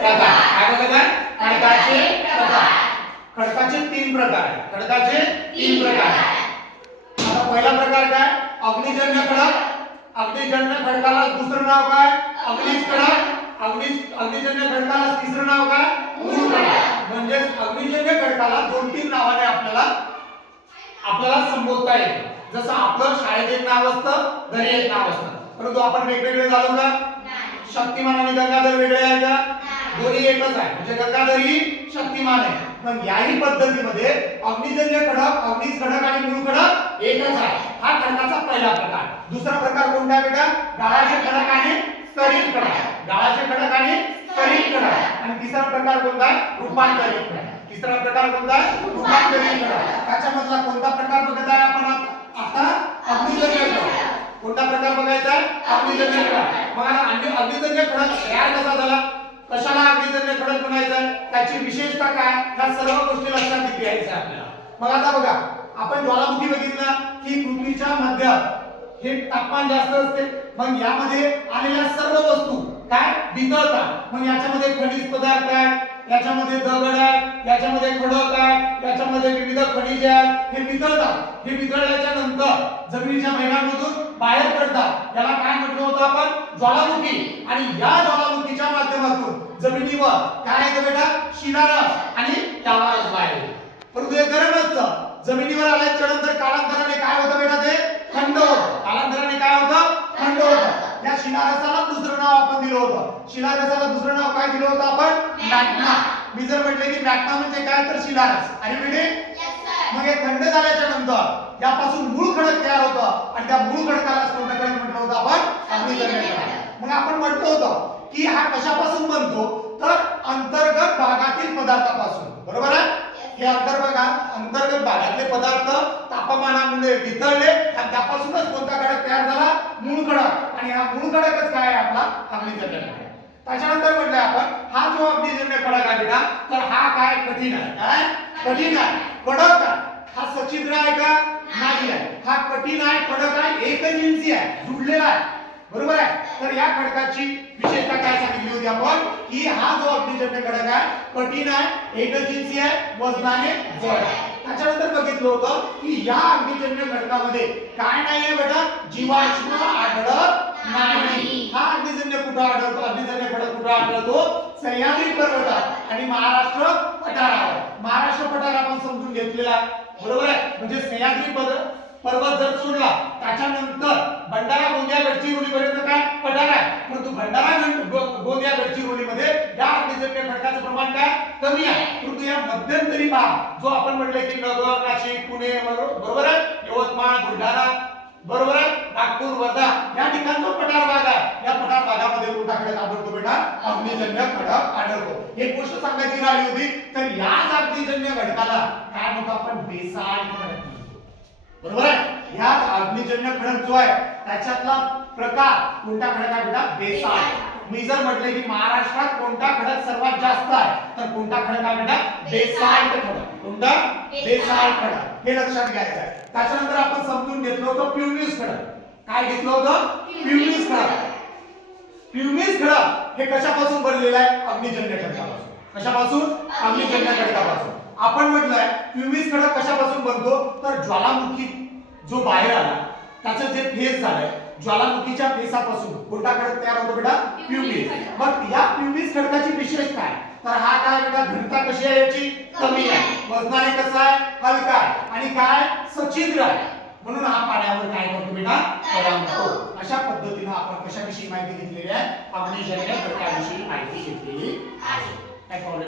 प्रकार. काय बघत आहे? खडकाचे प्रकार. खडकाचे 3 प्रकार आहेत. खडकाचे 3 प्रकार आहेत. आता पहिला प्रकार काय? अग्निजन्य खडक. अग्निजन्य खडकाला दुसरं नाव काय? अग्निज खडक. अग्निजन्य खडकाला तिसरं नाव काय? मूळ खडक. म्हणजे अग्निजन्य खडकाला 2-3 नावाने आपल्याला संबोधता येतं. जसं आपलं शाळेत एक नाव असतं, घरी एक नाव असतं, परंतु आपण वेगवेगळे झालो का? शक्तिमान आणि गंगाधर वेगळे आहे का? दोन्ही एकच आहे, म्हणजे गंगाधर ही शक्तिमान आहे. मग याही पद्धतीमध्ये अग्निजन्य खडक, अग्निज खडक आणि मूळ खडक एकच आहे. हा खडकाचा पहिला प्रकार. दुसरा प्रकार कोणता आहे बेटा? गाळाचे खडक आणि स्तरीत खडक. गाळाचे खडक आणि स्तरीत खडक. आणि तिसरा प्रकार कोणता आहे? रूपांतरित खडक. तिसरा प्रकार कोणता आहे? रूपांतरित खडक. त्याच्यामधला कोणता प्रकार बघत आहे आपण आता? अग्निजन्य खडक. कोणता प्रकार बघायचा आहे? अग्निजन्य खडक. मग आता अग्निजन्य खडक तयार कसा झाला? कशाला अग्निजन्य खडक म्हणायचं आहे? त्याची विशेषता काय? ह्या सर्व गोष्टी लक्षात घ्यायच्या आपल्याला. मग आता बघा, आपण ज्वालामुखी बघितला की पृथ्वीच्या मध्यात हे तापमान जास्त असते. मग यामध्ये आलेल्या सर्व वस्तू काय वितळतात. मग याच्यामध्ये खनिज पदार्थ आहेत, याच्यामध्ये दगड आहेत, याच्यामध्ये खडक आहेत, याच्यामध्ये विविध खनिजे आहेत. हे वितळतात. हे वितळल्याच्या नंतर जमिनीच्या मैदानामधून बाहेर पडतात. याला काय म्हटलं होतं आपण? ज्वालामुखी. आणि या ज्वालामुखीच्या माध्यमातून जमिनीवर काय येतं बेटा? शिलारस आणि लावारस बाहेर येतो. परंतु हे गरम असतं. जमिनीवर आल्याच्या नंतर कालांतराने काय होतं बेटा? ते थंड होतं. कालांतराने काय होतं? थंड होतं. या शिलारसाला दुसरं नाव आपण दिलं होतं. शिलारसाला दुसरं नाव काय दिलं होतं आपण? मॅग्मा. मी जर म्हटले की मॅग्मा म्हणजे काय, तर शिलारस. आणि म्हणजे मग हे थंड झाल्याच्या नंतर यापासून मूळ खडक तयार होतं. आणि त्या मूळ खडकाला कोणतं खडक म्हटलं होतं आपण? अग्निजन्य खडक. मग आपण म्हटलं होतं की हा कशापासून बनतो? तर अंतर्गत भागातील पदार्थापासून. बरोबर आहे? हे अंतर्गत भागातले पदार्थ तापमानामुळे वितळले आणि त्यापासूनच कोणता खडक तयार झाला? मूळ खडक. आणि हा मूळ खडकच काय आहे आपला? अग्निजन्य खडक. त्याच्यानंतर म्हटलं आपण हा जो अग्निजन्य खडक आहे बेटा, तर हा काय? कठीण आहे. काय? कठीण आहे. कडक आहे. हा सच्छिद्र आहे का? नाही आहे. हा कठीण आहे, कडक आहे, एकजिन्सी आहे, जुळलेला आहे. बरोबर आहे? तर या खडकाची विशेषता काय सांगितली होती आपण? की हा जो अग्निजन्य खडक आहे कठीण आहे, एकजिन्सी आहे, वजनाने जड आहे. त्याच्यानंतर बघितलं होतं की या अग्निजन्य खडकामध्ये काय नाही आहे बेटा? जीवाश्म आढळत नाही. हा अग्निजन्य कुठे आढळतो? अग्निजन्य खडक कुठे आढळतो? सह्याद्री पर्वतात आणि महाराष्ट्र पठारावर. महाराष्ट्र पठार आपण समजून घेतलेला आहे. बरोबर आहे? म्हणजे सह्याद्री पर्वत जर सोडला त्याच्यानंतर भंडारा गोंदिया गडचिरोली पर्यंत काय पठार आहे. परंतु भंडारा गोंदिया गडचिरोली मध्ये या अग्निजन्य खडकाचं प्रमाण काय? कमी आहे. परंतु या मध्यंतरी भाग जो आपण म्हटले की नगर, नाशिक, पुणे, बरोबर आहे, यवतमाळ, बुलढाणा, बरोबर आहे, नागपूर, वर्धा या ठिकाणचा पठार भाग आहे. या पठार भागामध्ये कोणता खडक आढळतो बेटा? अग्निजन्य खडक आढळतो. एक गोष्ट सांगायची राहिली होती, तर याच अग्निजन्य खडकाला काय म्हणतो आपण? बेसाल्ट खडक. बरोबर आहे? ह्या अग्निजन्य खडक जो आहे त्याच्यातला प्रकार कोणता खडक आहे बेटा? बेसाल्ट. मी जर म्हटले की महाराष्ट्रात कोणता खडक सर्वात जास्त आहे, तर कोणता खडक आहे बेटा? बेसाल्ट खडक. कोणता? बेसाल्ट खडक. हे लक्षात घ्यायचं आहे. त्याच्यानंतर आपण समजून घेतलं होतं प्युमिस खडक. काय घेतलं होतं? प्युमिस खडक. प्युमिस खडक हे कशापासून बनलेलं आहे? अग्निजन्य खडकापासून. कशापासून? अग्निजन्य खडकापासून. आपण म्हटलंय प्युमिस खडक कशापासून बनतो? तर ज्वालामुखी जो बाहेर आला त्याचं जे फेस झालंय, ज्वालामुखीच्या फेसापासून कोणता खडक तयार होतो बेटा? प्युमिस. मग या प्युमिस खडकाची विशेषता काय? तर हा काय बेटा? घनता कशी आहे याची? कमी आहे. वजनाने कसा आहे? हलका आहे. आणि काय? सच्छिद्र आहे. म्हणून हा पाण्यावर काय करतो बेटा? तरंगतो. अशा पद्धतीने आपण कशाविषयी माहिती घेतलेली आहे? अग्निजन्य खडकाविषयी माहिती घेतलेली आहे. काय प्रॉब्लेम?